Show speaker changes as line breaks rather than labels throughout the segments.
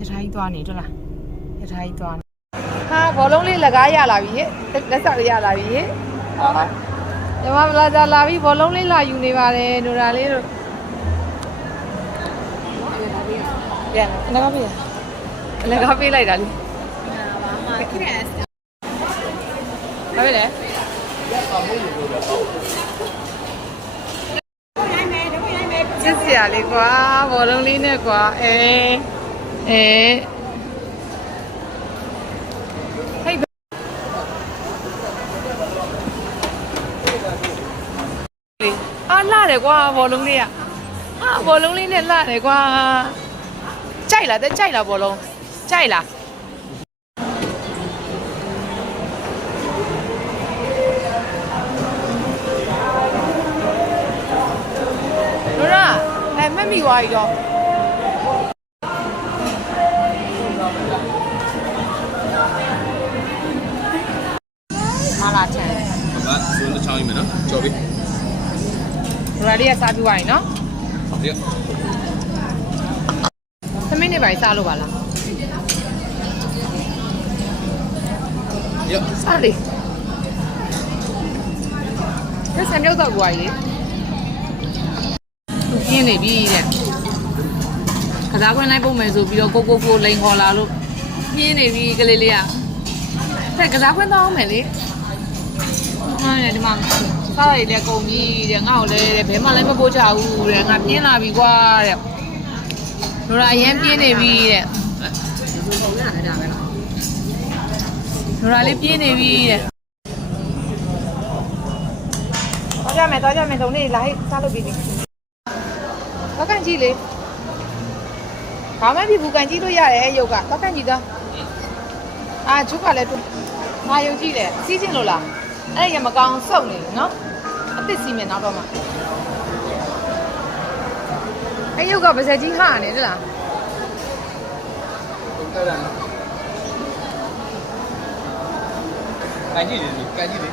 ရထားကြီးသွားနေတွေ့လားရထားကြီးသွားနေဟာဘောလုံးလေးလက်ကားရလာပြီဟဲ့လက်ဆောက်ရလာပြီဟဲ့ဟာညီမမလာကြလာပြီဘောလုံးလေးလာယူနေပါတယ်ဒိုရာလေးတို့ပြန်လက်ကားပေးလက်ကားပေးလိုက်တာလေဘာပဲလဲချစ်စရာလေးကွာဘောလုံးလေးနဲ့ကွာအဲ အဲဟေးအားလာတယ်ကွာဘောလုံးလေးอ่ะအာဘောလုံးလေးနဲ့လာတယ်ကွာကြိုက်လားတဲ့ကြိုက်လားဘောလုံးကြိုက်လားတို့ရအဲမက်မီဝါ ကြီးတော့မလာချန်
ကဆိုးတစ်ချောင်းယူမယ်နော်ကြော်ပြီ
ဒရာလေးကစားပြီးသွားရင်နော်
ဒီက
သမင်းနေပါစားလို့ပါလား
ဒီက
စားလေဒါဆန်ပြုတ်တော့ကွာကြီးသူပြင်းနေပြီတဲ့ကစားခွင့်လိုက်ပုံမယ်ဆိုပြီးတော့ကိုကိုကိုလိန်ခေါ်လာလို့ပြင်းနေပြီကလေးလေးကတဲ့ကစားခွင့်တော့အောင်မယ်လေ ဟာလေဒီမှာစားရည်လည်းကုန်ပြီတဲ့ငါ့ကိုလည်းတဲ့ဘဲမှလည်းမပို့ချဘူးတဲ့ငါပြင်းလာပြီကွာတဲ့ဒိုရာအရင်ပြင်းနေပြီတဲ့ဒိုရာလေးပြင်းနေပြီတဲ့တော့ကြမယ်တော့ကြမယ်တုံးလေးလာဟိစားလို့ပြီဒီတော့ကန်ကြည့်လေဘာမှဖြစ်ဘူးကန်ကြည့်လို့ရတယ်ရုပ်ကတော့ကန်ကြည့်တော့အာချုပ်ကလည်းတူငါယုံကြည့်တယ်စီးချင်းလို့လား အဲ့ရမကောင်းစုံနေတယ်နော်အစ်စ်စီမယ်နောက်တော့မှအဲ့ရုပ်ကပါစက်ကြီးဟာနေတယ်လား
ကန်ကြည့်လေကန်ကြည့်လေ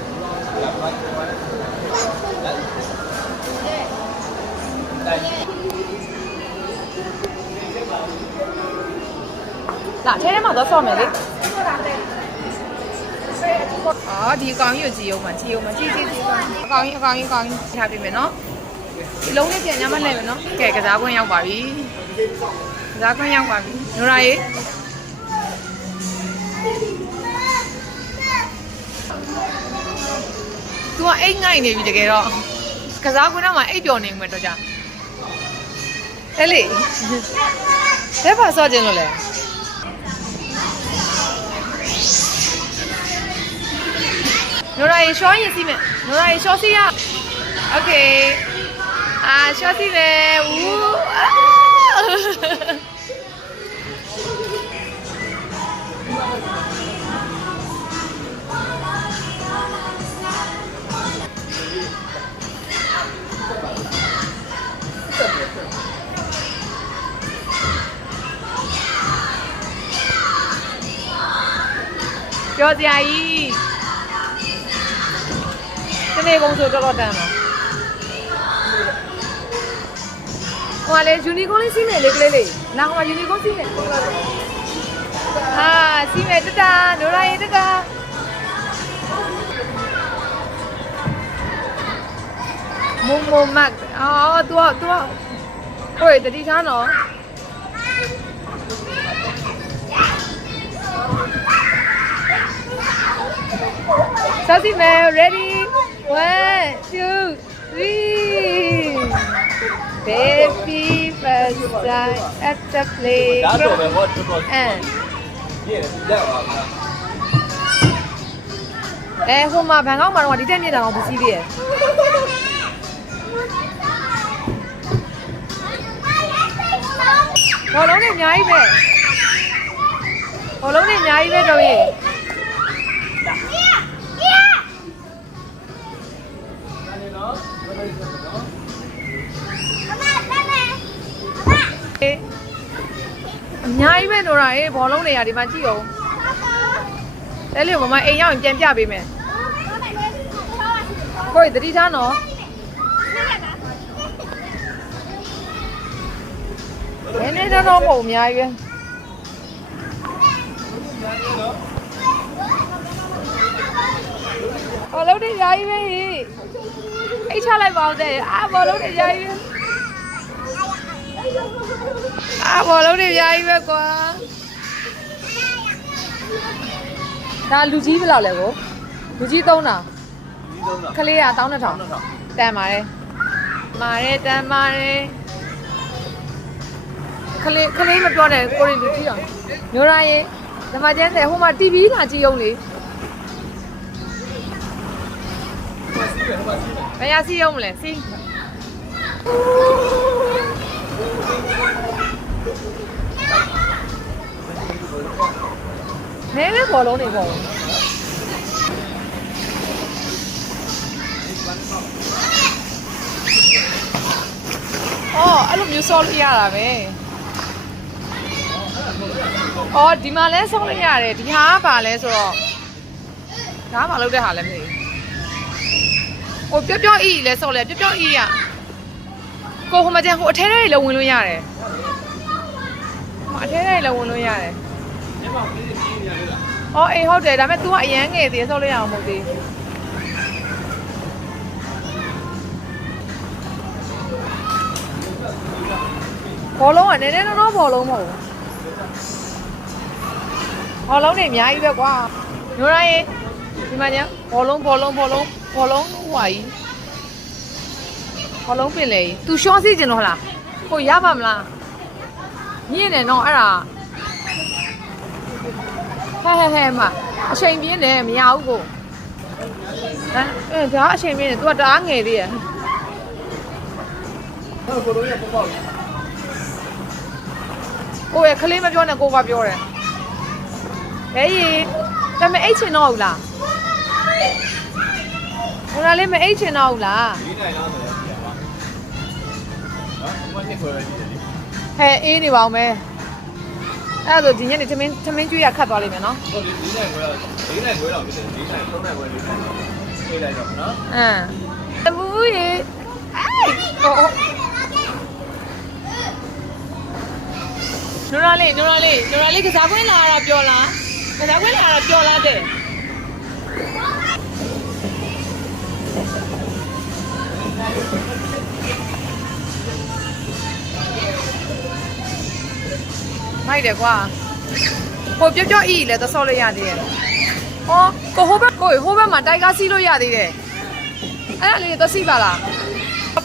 လာပါလာ
လာထဲထဲမှာတော့ဆော့မယ်လေ အော်ဒီအကောင်ကြီးကိုကြည့်အောင်မကြည့်အောင်မကြည့်ကြည့်ကြည့်အကောင်ကြီးအကောင်ကြီးအကောင်ကြီးထားပြမယ်နော်ဒီလုံးလေးပြန်ညမလဲမယ်နော်ကဲကစားခွင့်ရောက်ပါပြီကစားခွင့်ရောက်ပါပြီနူရာရေသူကအိတ်ငိုက်နေပြီတကယ်တော့ကစားခွင့်တော့မှအိတ်ပျော်နေမှာတော့ကြာအဲ့လေလက်ပါဆော့ခြင်းလို့လဲ Nora show shaw ye si me. Nora ye shaw si ya. Okay. Ah, show si me. Ooh. Ah. Yo de ahí နေကုန်ဆိုတော်တော်တန်ပါဟိုကလေယူနီကွန်းလေးစီးမယ်လေကလေးလေးနောက်ဟိုကယူနီကွန်းစီးမယ်ဟာစီးမယ်တတာနိုရာရေတတာမုံမမတ်အော်သူကသူကဟိုတတိချာနော်စားစီမယ် ready 1 2 3 baby first time at the
ဒါ
playground
တော့ပဲဟောတော်တော်
and
ပြည့်တယ်လက်ပါလား
အဲဟိုမှာဘန်ကောက်မှာတော့ဒီတက်မြင့်တောင်အောင်ပစ္စည်းတွေရယ်ဘောလုံးတွေအများကြီးပဲဘောလုံးတွေအများကြီးပဲတော့ရေ အများကြီးပဲတော့ရာအေးဘောလုံးတွေကဒီမှာကြည့်အောင်လဲလေမမအိမ်ရောက်ရင်ပြန်ပြပေးမယ်ကိုယ်တတိထားနော်နည်းနည်းတော့တော့မဟုတ်အများကြီးပဲဘောလုံးတွေယာကြီးပဲဟိအိတ်ချလိုက်ပါဦးတဲ့အာဘောလုံးတွေယာကြီးပဲ အာဘောလုံးတွေယာကြီးပဲကွာဒါလူကြီးဘယ်လောက်လဲကိုလူကြီး3000
ဒီတော့
ခလေးက12000တန်ပါတယ်မာရဲတန်ပါတယ်ခလေးခလေးမပြောနဲ့ကိုရင်လူကြီးအောင်ညိုရာရေဓမ္မကျန်းတဲ့ဟိုမှာ TV လာကြည့်အောင်လေဘယ်ရစီအောင်မလဲစီ နဲနဲဘောလုံးနေပေါ့အော်အဲ့လိုမျိုးဆော့လို့ရတာပဲအော်ဒီမှာလဲဆော့လို့ရတယ်ဒီဟာကပါလဲဆိုတော့ဒါမှလုပ်တဲ့ဟာလည်းမသိဘူးဟိုပြောပြောအီလဲဆော့လဲပြောပြောအီရကိုဟိုမှာကျန်ဟိုအထဲထဲလည်းဝင်လို့ရတယ် ဟိုအထဲထဲလည်းဝင်လို့ရတယ်
ညမလေးကြီးနေရလား။
အော်အေးဟုတ်တယ်ဒါပေမဲ့ तू ကအရန်ငယ်သေးတယ်ဆောက်လို့ရအောင်မဟုတ်သေးဘူး။ဘောလုံးကနည်းနည်းတော့တော့ဘောလုံးမဟုတ်ဘူး။ဘောလုံးတွေအများကြီးပဲကွာ။ညိုရိုင်းဒီမှာညာဘောလုံးဘောလုံးဘောလုံးဘောလုံးဟိုဟာကြီးဘောလုံးပင်လေကြီး तू ရှော့စီကျင်တော့ဟလား။ကိုရပါမလား။ မြင့်နေတော့အဲ့ဒါဟဲ့ဟဲ့ဟဲ့မအချိန်ပြင်းတယ်မရဘူးကိုဟမ်အဲဒါအချိန်ပြင်းတယ် तू ကတအားငယ်သေးရယ်
ဟိုကိုလုံးရပေါ့ပေါ့
ကိုရဲ့ခလေးမပြောနဲ့ကိုကပြောတယ်ဟဲ့ရီဒါပေမဲ့အိတ်ချင်တော့ဘူးလားဟိုကလေးမအိတ်ချင်တော့ဘူးလား
ဒီနိုင်လားဆိုတော့ပြန်ပါနော်ဘုမနှစ်ခွဲပဲ ရှိတယ်လေ
ဟဲ့အေးနေပါအောင်မယ်အဲ့ဒါဆိုဒီညနေသမင်းသမင်းကျွေးရခတ်သွားလိမ့်မယ်နော်
ဟုတ်ဒီဒီနိုင်ခွဲတော့ဒီနိုင်ခွဲတော့ဖြစ်တယ်ဒီနိုင်သုံးနိုင်ခွဲလေးပြေးလိုက်တော့နော်
အမ်တမူးရေအိုင်ဟိုနိုရာလေးနိုရာလေးနိုရာလေးကစားခွင့်လာတာပြောလားကစားခွင့်လာတာပြောလားတဲ့ မိုက်တယ်ကွာဟိုပြောပြောအီလည်းသဆော့လို့ရသေးတယ်ဟောကိုဟိုဘက်ကိုဟိုဘက်မှာတိုက်ကားစီးလို့ရသေးတယ်အဲ့ဒါလေးသစီပါလား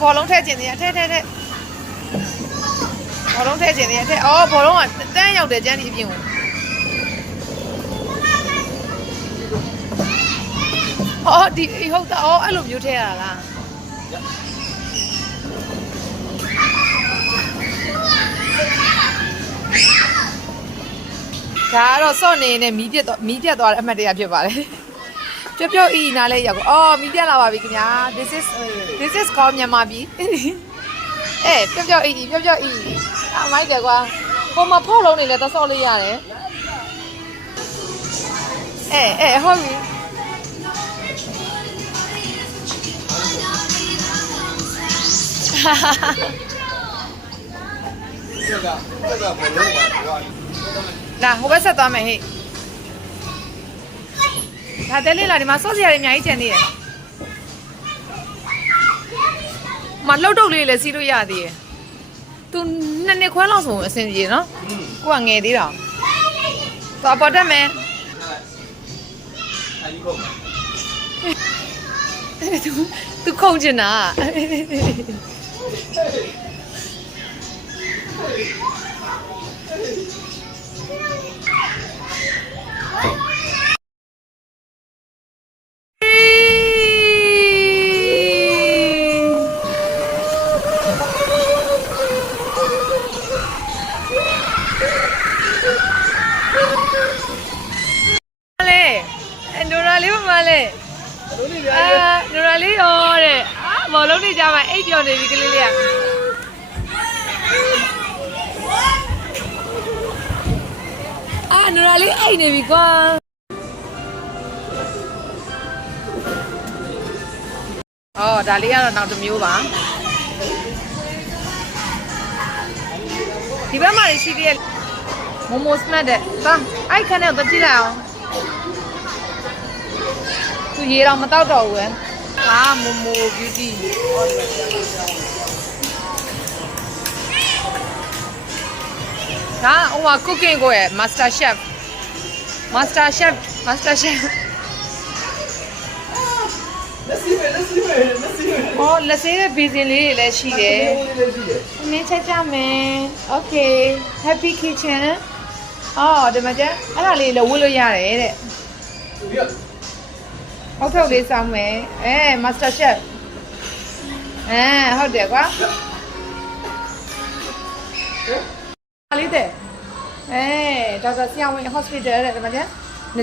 ဘောလုံးထည့်ကျင်သေးတယ်ထဲထဲထဲဘောလုံးထည့်ကျင်သေးတယ်ထဲအော်ဘောလုံးကတန်းရောက်တယ်ကျန်းဒီအပြင်ကိုအော်ဒီဟုတ်တာအော်အဲ့လိုမျိုးထည့်ရတာလား ဒါကတော့စော့နေနေမီးပြတ်တော့မီးပြတ်သွားတဲ့အမှတ်တရဖြစ်ပါတယ်ပျော့ပျော့အီနားလေးရောက်ကိုအော်မီးပြတ်လာပါပြီခင်ဗျာ this is this is called မြန်မာပြည်အဲပျော့ပျော့အီပျော့ပျော့အီအမိုက်တယ်ကွာဟိုမှာဖောက်လုံးနေလဲသဆော့လေးရတယ်အဲအဲဟုတ်ပြီ
ဒီကဒီကဘ လုံးပါကွာ
လာဟိုဘက်ဆက်သွားမယ်ဟေ့ဒါတဲလေးလာဒီမှာစော့စရာတွေအများကြီးကျန်သေးတယ်မလှုပ်တုပ်လေးလည်းစီးလို့ရသေးတယ်သူနှစ်နှစ်ခွဲလောက်ဆိုအဆင်ပြေနော်ကိုကငယ်သေးတာသူအပေါ်တက်မယ်
အယူကုန်
သူသူခုန်ချင်တာ လေအန်ဒိုရာလေးမမလေး
လုံးလေးပြ
အာနူရာလေးရောတဲ့အာမော်လုံးနေကြမှာအိတ်ပြော်နေပြီကလေးလေးက နူရာလေးအိတ်နေပြီကွာအော်ဒါလေးကတော့နောက်တစ်မျိုးပါဒီဘက်မှာရှိသေးရဲ့မိုမိုစမတ်တဲ့သာအဲ့ခန်းနဲ့တော့ကြည့်လိုက်အောင်သူရေတော့မတော့တော့ဘူးပဲဟာမိုမို beauty ဒါဟိုက cooking ကိုရဲ့ master chef master chef master chef
လက်စီပဲလက်စီပဲလက်စီပဲ
ဟောလက်ဆေးတဲ့ basin လေးတွေလည်းရှိတယ်
လက်စီပဲ။
မင်းချက်ကြမယ်။ Okay happy kitchen ။အော်ဒီမှာကျအဲ့ဒါလေးလည်းဝတ်လို့ရတယ်တဲ့
ပြီးတော့။
ဟုတ်ထုတ်လေးစောင်းမယ်။အဲ master chef ။အဲဟုတ်တယ်ကွာ။ အားလေးတဲ့။အဲဒေါက်တာဆရာဝန် hospital တဲ့ဒီမှာကျင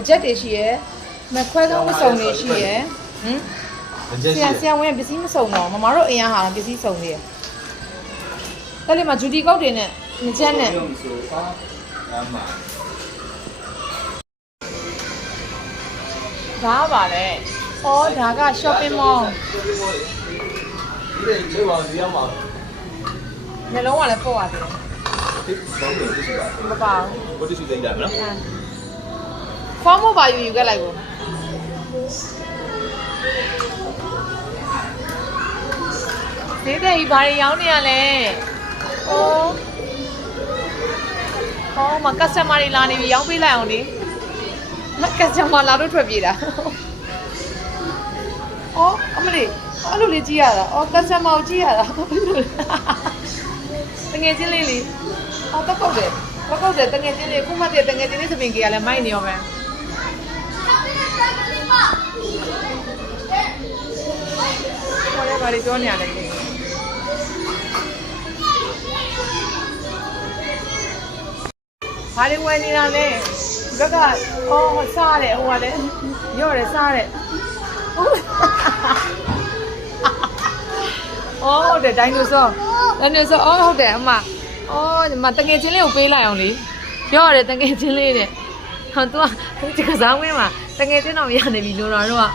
ကြက်တွေရှိရယ်။မခွဲကောင်းမစုံတွေရှိရယ်။ဟမ်
ကျက်
ဆ
စီ
ရာဆရာဝန်ကပစ္စည်းမစုံတော့မမတို့အိမ်ရဟာပစ္စည်းစုံသေးတယ်။တက်လေမှာဂျူတီကောက်တွေနဲ့ငကြက်နဲ့
ရုံဆိုပါအမ
ဒါကပါလေ။အော်ဒါက shopping mall
ဒီလေဝါဒီအောင်ပါ။
နှလုံးကလည်းပုတ်ရတယ်
ဒီ ဘောင်းကိုသိရှိပါ။
မပါဘူး
ဘုဒ္ဓရှိသိကြမယ်နော်။
အဲ။ form မပါယူယူခဲ့လိုက်ကို။သေးတဲ့ဤဘာတွေရောင်းနေရလဲ။အော်။အော်မကစတမာတွေလာနေပြီရောင်းပေးလိုက်အောင်လေ။မကစတမာလာတော့ထွက်ပြေးတာ။အော်အမလေးအဲ့လိုလေးကြည့်ရတာ။အော်ကစတမာကိုကြည့်ရတာ။ဘာလို့လဲ။တငယ်ချင်းလေးလေး။ အော်တက်ပုတ်တယ်။တက်ပုတ်တယ်တငယ်ချင်းလေးခုမှတည်းတငယ်ချင်းလေးသပင်ကြီးကလည်းမိုက်နေရောမယ်။ခေါ်ရပါလေပြောနေရတယ်လေ။ဘာလို့ဝယ်နေတာလဲ။ဘက်ကအော်စားတယ်ဟိုကလည်းရော့တယ်စားတယ်။အော်ဟုတ်တယ်ဒိုင်နိုဆောဒိုင်နိုဆော အော်ဟုတ်တယ်အမအော်ညီမတငယ်ချင်းလေးကိုပေးလိုက်အောင်လေရော့တယ်တငယ်ချင်းလေးတဲ့ဟောသူကဒီကစားဝင်းမှာတငယ်ချင်းတော့မရနေပြီလို့တော့တော့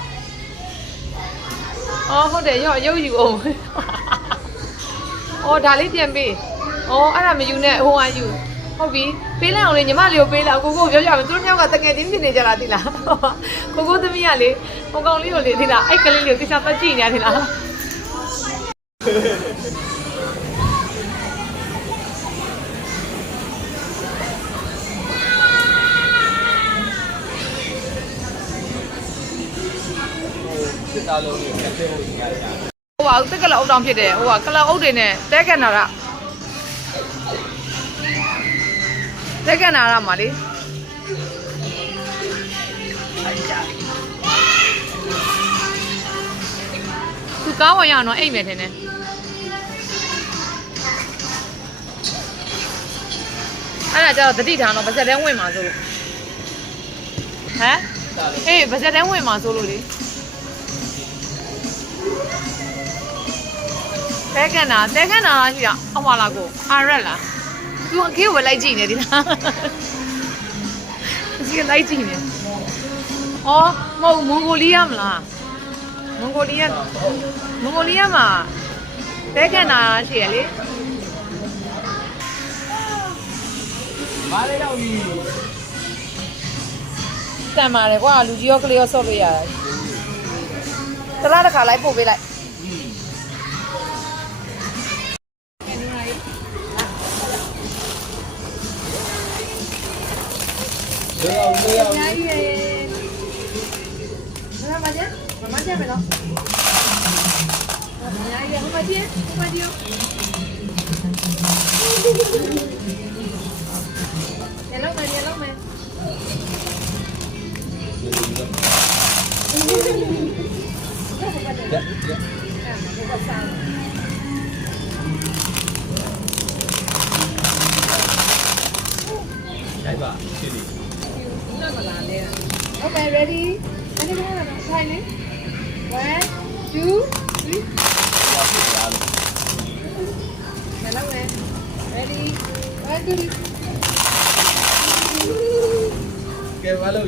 အော်ဟုတ်တယ်ရော့ရုပ်ယူအောင်အော်ဒါလေးပြန်ပေးအော်အဲ့ဒါမယူနဲ့ဟိုကယူဟုတ်ပြီပေးလိုက်အောင်လေညီမလေးကိုပေးလိုက်ကိုကိုပြောကြမယ်သူတို့မြောက်ကတငယ်ချင်းဖြစ်နေကြလားသိလားကိုကိုသမီးကလေဟိုကောင်လေးကိုလေသိလားအဲ့ကလေးလေးကိုသိစားပတ်ကြည့်နေရသိလား
စစ်သားလုံးကိုကတ်တဲ့ဟိုကြီးရတာ
ဟိုကတက်ကလအုပ်တောင်ဖြစ်တယ်ဟိုကကလအုပ်တွေနဲ့တဲကန်နာရတဲကန်နာရမှာလေသူကားဝင်ရအောင်တော့အိတ်မယ်ထင်တယ်အဲ့ဒါကျတော့တတိထားတော့ဗစက်တန်းဝင်မှာဆိုလို့ဟမ်အေးဗစက်တန်းဝင်မှာဆိုလို့လေ တဲကန်တာတဲကန်တာလားရှိတာအမလာကိုအာရက်လားသူအခေကိုပဲလိုက်ကြည့်နေဒီလားဒီကလိုက်ကြည့်နေအော်မဟုတ်မွန်ဂိုလီးယားမလားမွန်ဂိုလီးယားမွန်ဂိုလီးယားမှာတဲကန်တာရှိရလေ
မားလေးတော့ဒီ
တန်ပါတယ်ကွာလူကြီးရောကလေးရောဆော့လို့ရတယ် တလားတစ်ခါလိုက်ပို့ပေးလိုက်
လေအောင်လေအောင်
အများကြီးပဲမမကျမမကျမယ်နော်အများကြီးပဲဟိုမကျဟိုမကျ ရ
က်ရက်လိုက်ပါရှင်းပြီ
Okay ready အဲ့ဒီမှာထိုင်နေ1 2 3
ဟောဖြစ်သွားလို့
ရလုံးမယ် ready 1 2 3
ကဲဘာလို့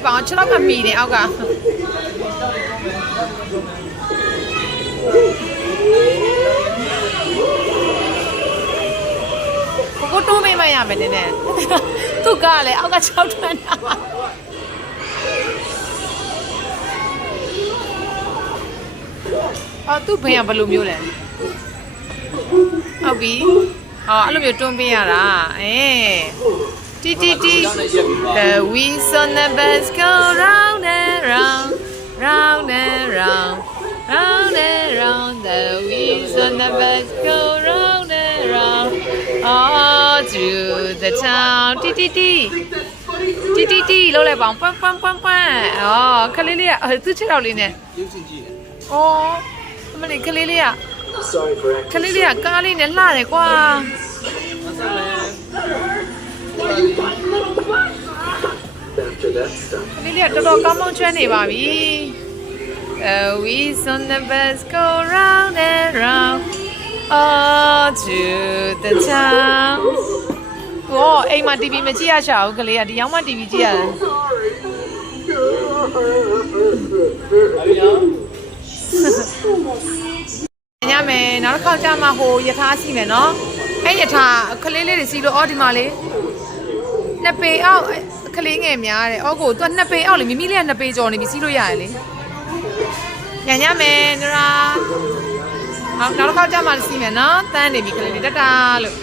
လေးပိတ်လိုက်ပါအောင်6လောက်ကမီနေအောက်ကကိုကိုတိုးမိမရမယ်နည်းနည်းသူကလည်းအောက်က6ထွန်းတာအော်သူဘယ်ကဘယ်လိုမျိုးလဲဟုတ်ပြီဟောအဲ့လိုမျိုးတွန်းပေးရတာအေး တီတီတီ The wheels on the bus go round and round, round and round, round and round. The wheels on the bus go round and round, all through the town. တီတီတီတီတီတီလို့လိုက်ပါအောင်ပွန်းပွန်းပွန်းပွန်းအော်ခလေးလေးကအဲ့သူချစ်တော်လေးနဲ့
ရုပ်ရှင်ကြည့်တယ်
အော်အမလေးခလေးလေးက
Sorry for
ခလေးလေးကကားလေးနဲ့လှတယ်ကွာ
After that stuff
ခလေးလေးကတော်တော်ကောင်းမောင်းကျွမ်းနေပါပြီ Uh, we on the bus go round and round all to the town ဟောအိမ်မှာ TV မကြည့်ရချဘူးကလေးကဒီရောက်မှ TV ကြည့်ရတယ်ညမယ်နောက်တစ်ခေါက်ကျမှဟိုယထာစီမယ်နော်အဲ့ယထာခလေးလေးတွေစီလို့အော်ဒီမှာလေ နှစ်ပေအောက်အဲ့ခလေးငယ်များတယ်အော်ကိုသူကနှစ်ပေအောက်လေမိမိလေးကနှစ်ပေကျော်နေပြီစီလို့ရတယ်လေညညမယ်နရာဟောနောက်တစ်ခေါက်ကျမှစီမယ်နော်တန်းနေပြီခလေးလေးတတလို့